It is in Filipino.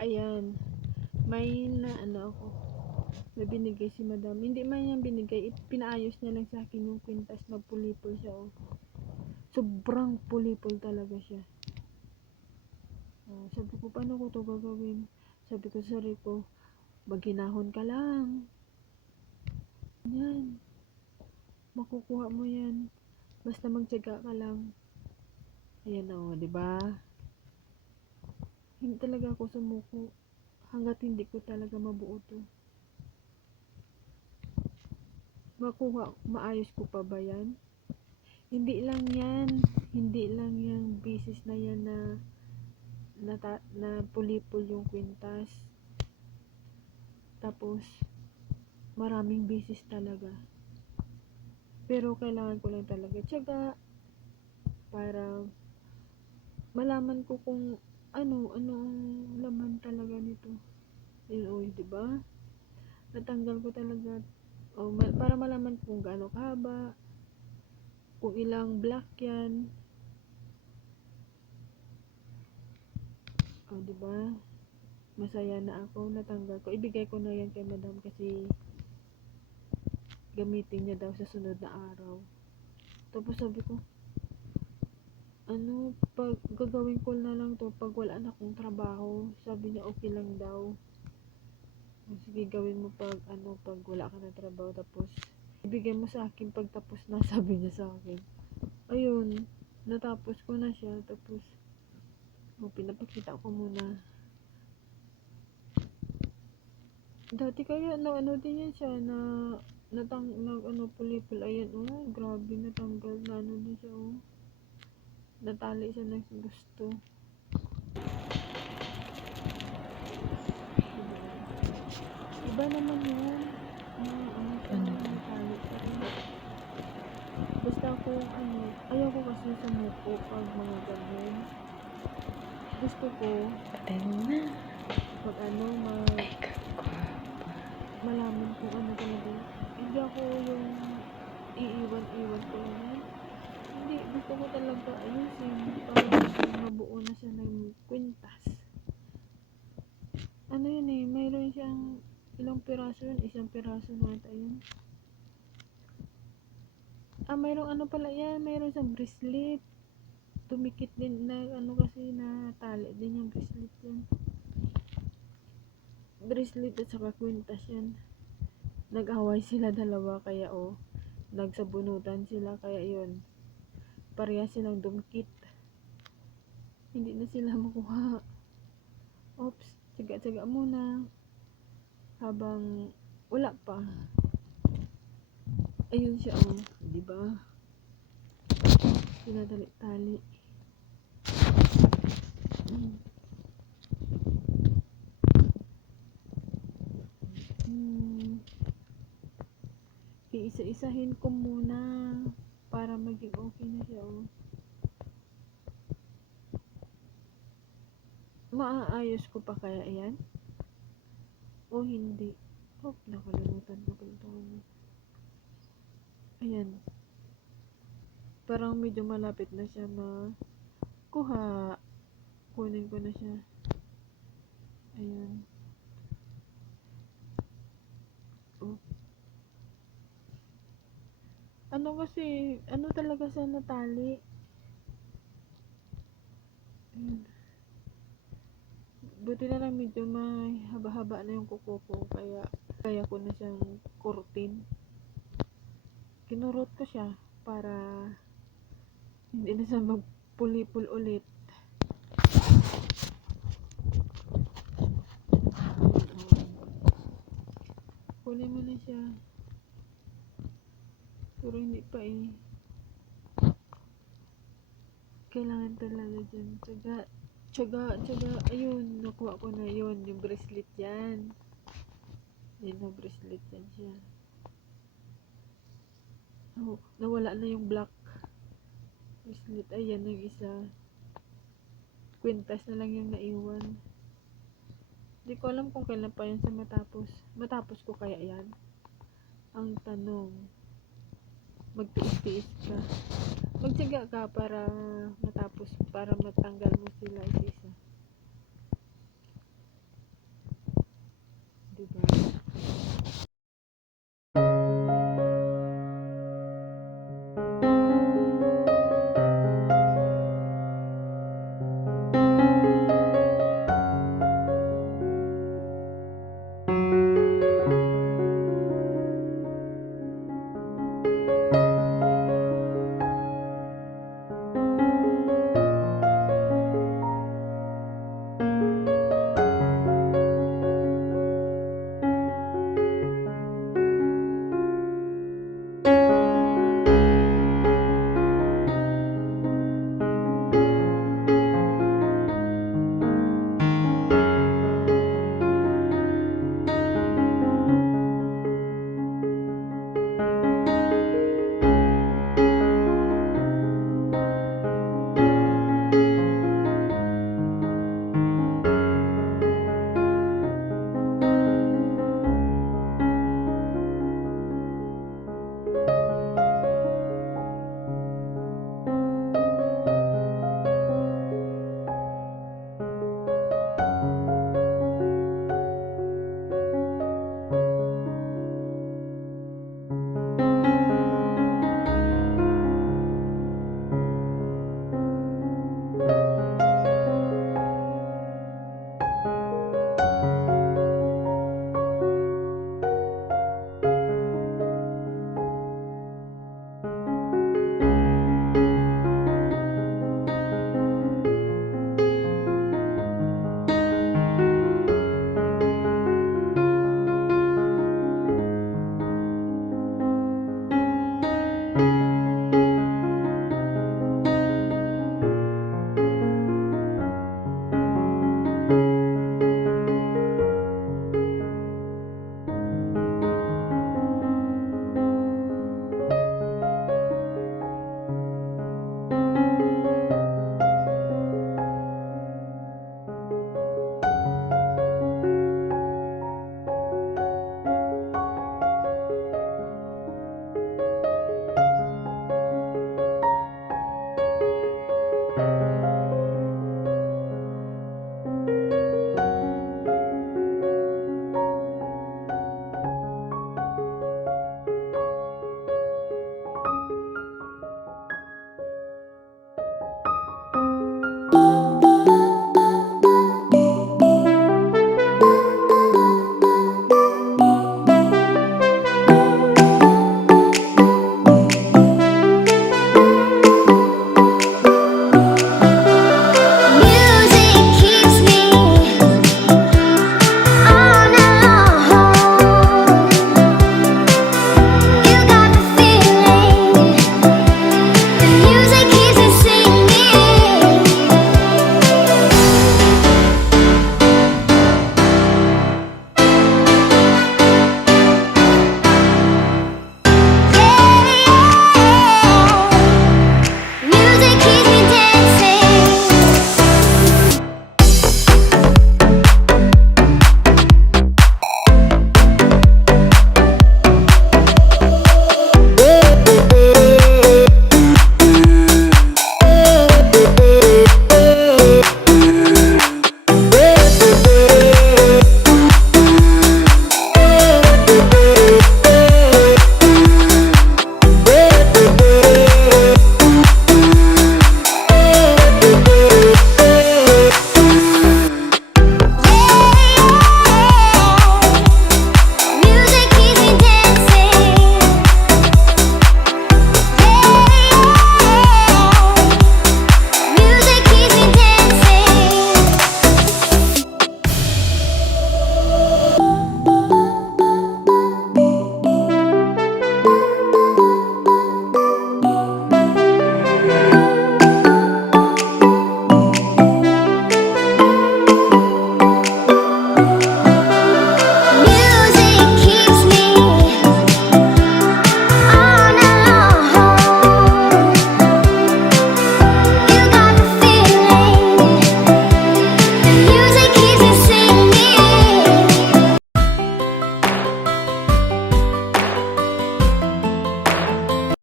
Ayan, may na ano ako, may binigay si madam. Hindi man yan binigay, pinaayos niya lang sa akin yung kwintas, magpulipol siya, oh. Sobrang pulipol talaga siya. Sabi ko, paano ko to gagawin? Sabi ko sa sarili ko, maghinahon ka lang. Yan, makukuha mo yan. Basta magtiyaga ka lang. Ayan, oh, di ba? Hindi talaga ako sumuko hanggat hindi ko talaga mabuo to. Maayos ko pa ba yan? Hindi lang yung bisis na yan na pulipol yung kwintas. Tapos maraming bisis talaga. Pero kailangan ko lang talaga tiyaga para malaman ko kung ano ang laman talaga nito. Yun, oh, di ba? Natanggal ko talaga, oh, para malaman kung gaano kahaba, kung ilang block yan. Oh, di ba? Masaya na ako, natanggal ko. Ibigay ko na yan kay madam kasi gamitin niya daw sa sunod na araw. Tapos sabi ko, pag gagawin ko na lang to pag wala na akong trabaho. Sabi niya okay lang daw. Sige, gawin mo pag wala ka na trabaho, tapos ibigay mo sa akin pag tapos na, sabi niya sa akin. Ayun, natapos ko na siya. Tapos pinapakita ko muna. Dati kaya din yan siya pulipol. Ayan, oh, grabe, natanggal na din siya, oh. Natali siya ng gusto. Iba naman yun. Natali pa rin. Basta ako, ayaw ko kasi sumuko pag mga ganun. Gusto ko, pag malaman kung ano talaga. Hindi ako yung iiwan ko lang. Hindi, gusto ko talaga ayusin para mabuo na siya ng kwintas. Yun eh, mayroon siyang ilang piraso yun, isang piraso na ata yun. Mayroong pala yan, mayroon siyang bracelet. Tumikit din na kasi na tali din yung bracelet yan. Bracelet at saka kwintas yan. Nag-away sila dalawa kaya nagsabunutan sila kaya yun. Pareha silang dumikit. Hindi na sila makuha. Oops, tsaga-tsaga muna. Habang wala pa. Ayun siya, oh, di ba? Sinadali-tali. Iisa-isahin ko muna para maging okay na siya, oh. Maaayos ko pa kaya yan? O hindi? Oh, nakalimutan ko pala ito. Ayan. Parang medyo malapit na siya kuha. Kunin ko na siya. Ayan. Oh. Kasi, talaga siya natali. Ayan. Buti na lang medyo may haba-haba na yung kuko ko, kaya ko na siyang kurutin. Kinurot ko siya para hindi na siya magpulipol ulit. Kunin mo na siya. Pero hindi pa eh. Kailangan talaga dyan. Tsaga. Ayun, nakuha ko na yun. Yung bracelet yan. Yan na, bracelet yan siya. Oh, nawala na yung black bracelet. Ayan yung isa. Kwintas na lang yung naiwan. Hindi ko alam kung kailan pa yan sa matapos. Matapos ko kaya yan? Ang tanong, magtiis-tiis ka. Magtiyaga ka para matapos, para matanggal mo sila isa-isa. 'di ba?